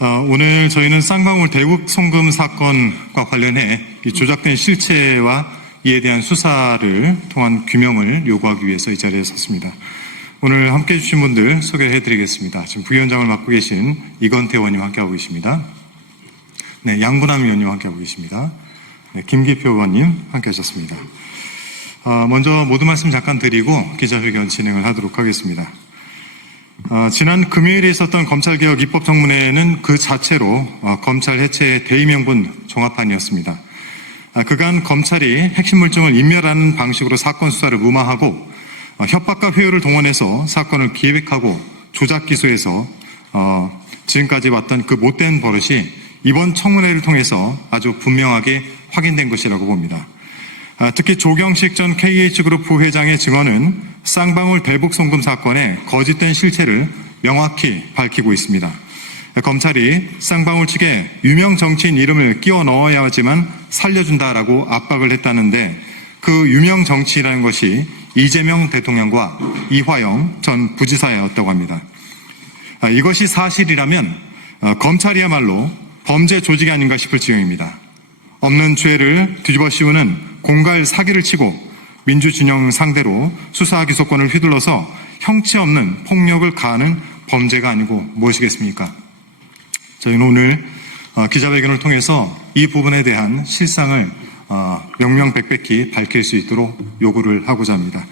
오늘 저희는 쌍방울 대북 송금 사건과 관련해 이 조작된 실체와 이에 대한 수사를 통한 규명을 요구하기 위해서 이 자리에 섰습니다. 오늘 함께해 주신 분들 소개해드리겠습니다. 지금 부위원장을 맡고 계신 이건태 의원님 함께하고 계십니다. 네, 양분남 의원님 함께하고 계십니다. 네, 김기표 의원님 함께하셨습니다. 먼저 모두 말씀 잠깐 드리고 기자회견 진행을 하도록 하겠습니다. 지난 금요일에 있었던 검찰개혁 입법청문회는 그 자체로 검찰 해체 대의명분 종합판이었습니다. 그간 검찰이 핵심 물증을 인멸하는 방식으로 사건 수사를 무마하고 협박과 회유를 동원해서 사건을 기획하고 조작 기소해서 지금까지 왔던 그 못된 버릇이 이번 청문회를 통해서 아주 분명하게 확인된 것이라고 봅니다. 특히 조경식 전 KH그룹 부회장의 증언은 쌍방울 대북 송금 사건의 거짓된 실체를 명확히 밝히고 있습니다. 검찰이 쌍방울 측에 유명 정치인 이름을 끼워 넣어야 하지만 살려준다라고 압박을 했다는데 그 유명 정치인이라는 것이 이재명 대통령과 이화영 전 부지사였다고 합니다. 이것이 사실이라면 검찰이야말로 범죄 조직이 아닌가 싶을 지경입니다. 없는 죄를 뒤집어 씌우는 공갈 사기를 치고 민주진영 상대로 수사 기소권을 휘둘러서 형체 없는 폭력을 가하는 범죄가 아니고 무엇이겠습니까? 저희는 오늘 기자회견을 통해서 이 부분에 대한 실상을 명명백백히 밝힐 수 있도록 요구를 하고자 합니다.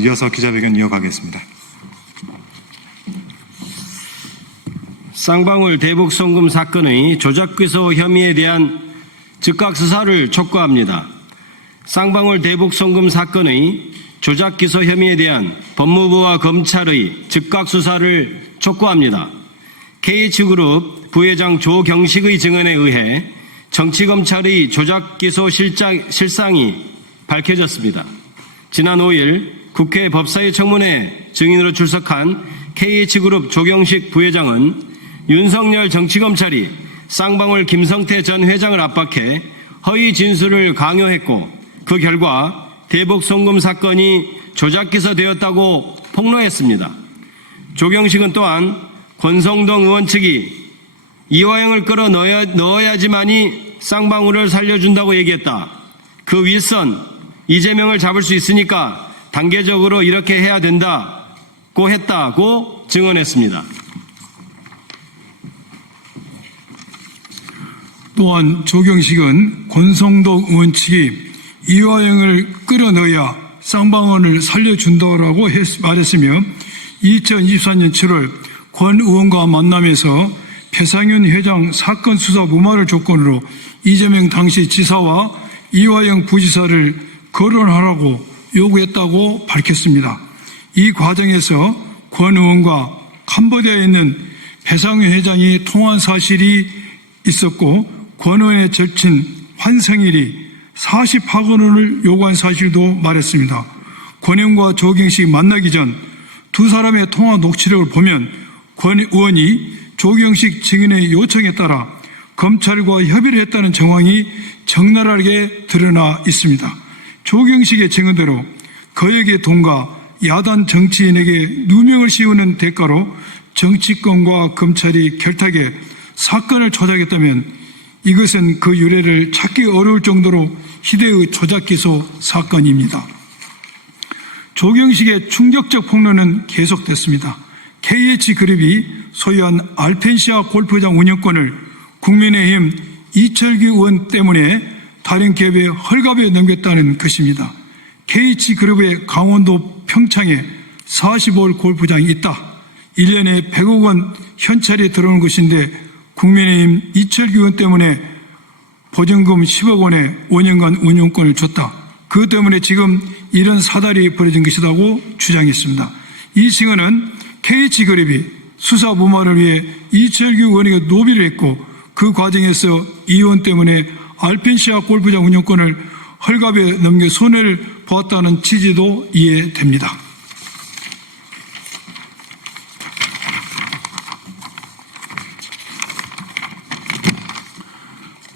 이어서 기자회견 이어가겠습니다. 쌍방울 대북 송금 사건의 조작 기소 혐의에 대한 즉각 수사를 촉구합니다. 쌍방울 대북 송금 사건의 조작 기소 혐의에 대한 법무부와 검찰의 즉각 수사를 촉구합니다. KH그룹 부회장 조경식의 증언에 의해 정치검찰의 조작 기소 실상이 밝혀졌습니다. 지난 5일 국회 법사위 청문회 증인으로 출석한 KH그룹 조경식 부회장은 윤석열 정치검찰이 쌍방울 김성태 전 회장을 압박해 허위 진술을 강요했고 그 결과 대북 송금 사건이 조작 기소되었다고 폭로했습니다. 조경식은 또한 권성동 의원 측이 이화영을 끌어 넣어야지만이 쌍방울을 살려준다고 얘기했다. 그 윗선 이재명을 잡을 수 있으니까 단계적으로 이렇게 해야 된다고 했다고 증언했습니다. 또한 조경식은 권성동 의원 측이 이화영을 끌어넣어야 쌍방울을 살려준다고 말했으며 2024년 7월 권 의원과 만남에서 배상윤 회장 사건 수사 무마를 조건으로 이재명 당시 지사와 이화영 부지사를 거론하라고 요구했다고 밝혔습니다. 이 과정에서 권 의원과 캄보디아에 있는 배상윤 회장이 통화한 사실이 있었고 권 의원의 절친 환성일이 40억 원을 요구한 사실도 말했습니다. 권 의원과 조경식이 만나기 전 두 사람의 통화 녹취록을 보면 권 의원이 조경식 증인의 요청에 따라 검찰과 협의를 했다는 정황이 적나라하게 드러나 있습니다. 조경식의 증언대로 거액의 돈과 야단 정치인에게 누명을 씌우는 대가로 정치권과 검찰이 결탁해 사건을 조작했다면 이것은 그 유래를 찾기 어려울 정도로 희대의 조작 기소 사건입니다. 조경식의 충격적 폭로는 계속됐습니다. KH그룹이 소유한 알펜시아 골프장 운영권을 국민의힘 이철규 의원 때문에 다른 기업에 헐값에 넘겼다는 것입니다. KH그룹의 강원도 평창에 45홀 골프장이 있다. 1년에 100억 원 현찰이 들어오는 것인데 국민의힘 이철규 의원 때문에 보증금 10억 원에 5년간 운영권을 줬다. 그 때문에 지금 이런 사달이 벌어진 것이라고 주장했습니다. 이 증언은 KH그룹이 수사 무마를 위해 이철규 의원에게 노비를 했고 그 과정에서 이 의원 때문에 알펜시아 골프장 운영권을 헐값에 넘겨 손해를 보았다는 취지도 이해됩니다.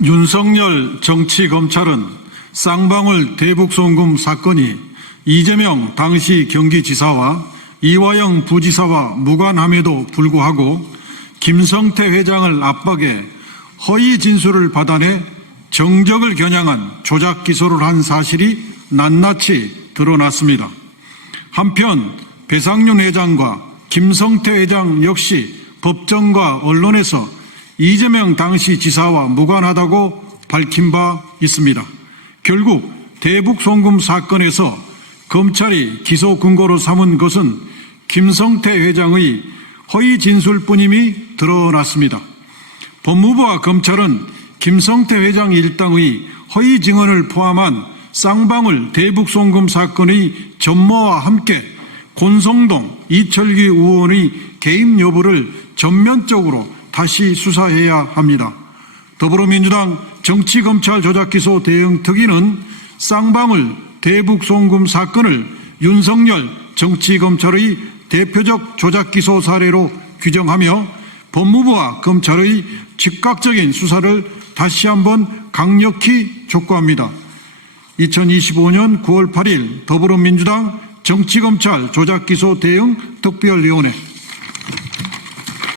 윤석열 정치검찰은 쌍방울 대북송금 사건이 이재명 당시 경기지사와 이화영 부지사와 무관함에도 불구하고 김성태 회장을 압박해 허위 진술을 받아내 정적을 겨냥한 조작 기소를 한 사실이 낱낱이 드러났습니다. 한편 배상윤 회장과 김성태 회장 역시 법정과 언론에서 이재명 당시 지사와 무관하다고 밝힌 바 있습니다. 결국 대북 송금 사건에서 검찰이 기소 근거로 삼은 것은 김성태 회장의 허위 진술뿐임이 드러났습니다. 법무부와 검찰은 김성태 회장 일당의 허위 증언을 포함한 쌍방울 대북 송금 사건의 전모와 함께 권성동, 이철규 의원의 개입 여부를 전면적으로 다시 수사해야 합니다. 더불어민주당 정치검찰 조작기소 대응특위는 쌍방울 대북 송금 사건을 윤석열 정치검찰의 대표적 조작기소 사례로 규정하며 법무부와 검찰의 즉각적인 수사를 다시 한번 강력히 촉구합니다. 2025년 9월 8일 더불어민주당 정치검찰 조작기소 대응 특별위원회